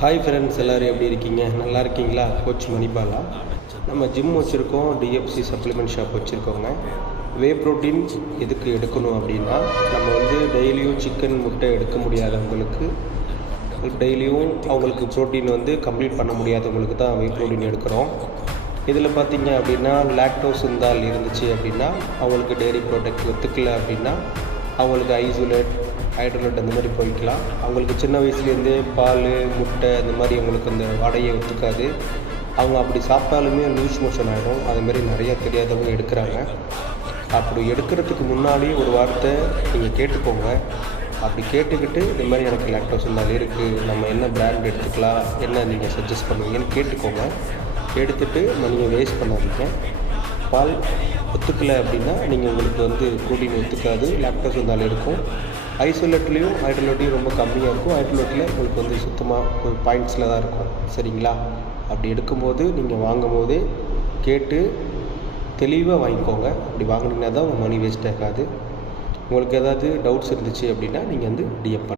Hi friends, எல்லோரும் எப்படி இருக்கீங்க? நல்லா இருக்கீங்களா? கோச் மணிபாலா. நம்ம ஜிம் வச்சுருக்கோம், டிஎஃப்சி சப்ளிமெண்ட் ஷாப் வச்சுருக்கோங்க. வே ப்ரோட்டீன் எதுக்கு எடுக்கணும் அப்படின்னா, நம்ம டெய்லியும் சிக்கன் முட்டை எடுக்க முடியாதவங்களுக்கு, டெய்லியும் அவங்களுக்கு ப்ரோட்டீன் கம்ப்ளீட் பண்ண முடியாதவங்களுக்கு தான் வே ப்ரோட்டீன் எடுக்கிறோம். இதில் பார்த்திங்க அப்படின்னா, லாக்டோஸ் இருந்தால் இருந்துச்சு அப்படின்னா, அவங்களுக்கு டெய்ரி ப்ராடக்ட் ஒத்துக்கலை அப்படின்னா அவங்களுக்கு ஐசோலேட், ஹைட்ரோலேட் அந்த மாதிரி போய்க்கலாம். அவங்களுக்கு சின்ன வயசுலேருந்தே பால், முட்டை அந்த மாதிரி அவங்களுக்கு அந்த வடையை ஒத்துக்காது. அவங்க அப்படி சாப்பிட்டாலுமே லூஸ் மோஷன் ஆகிடும். அதுமாரி நிறையா தெரியாதவங்க எடுக்கிறாங்க. அப்படி எடுக்கிறதுக்கு முன்னாடி ஒரு வார்த்தை நீங்கள் கேட்டுக்கோங்க. அப்படி கேட்டுக்கிட்டு இந்த மாதிரி எனக்கு லாக்டோஸ் இருந்தால் இருக்குது, நம்ம என்ன பிராண்ட் எடுத்துக்கலாம், என்ன நீங்கள் சஜஸ்ட் பண்ணுவீங்கன்னு கேட்டுக்கோங்க. எடுத்துகிட்டு நீங்கள் வேஸ்ட் பண்ணாதீங்க. பால் ஒத்துக்கலை அப்படின்னா நீங்கள் உங்களுக்கு ப்ரோட்டீன் ஒத்துக்காது, லாக்டோஸ் இருந்தால் இருக்கும். ஐசோலேட்லேயும் ஹைட்ரோலேட்டையும் ரொம்ப கம்மியாக இருக்கும். ஹைட்ரோலேட்டில் உங்களுக்கு சுத்தமாக ஒரு பாயிண்ட்ஸில் தான் இருக்கும். சரிங்களா? அப்படி எடுக்கும்போது நீங்கள் வாங்கும் போதே கேட்டு தெளிவாக வாங்கிக்கோங்க. அப்படி வாங்கினீங்கன்னா தான் உங்கள் மணி வேஸ்ட் ஆகாது. உங்களுக்கு ஏதாவது டவுட்ஸ் இருந்துச்சு அப்படின்னா நீங்கள் டிஎம்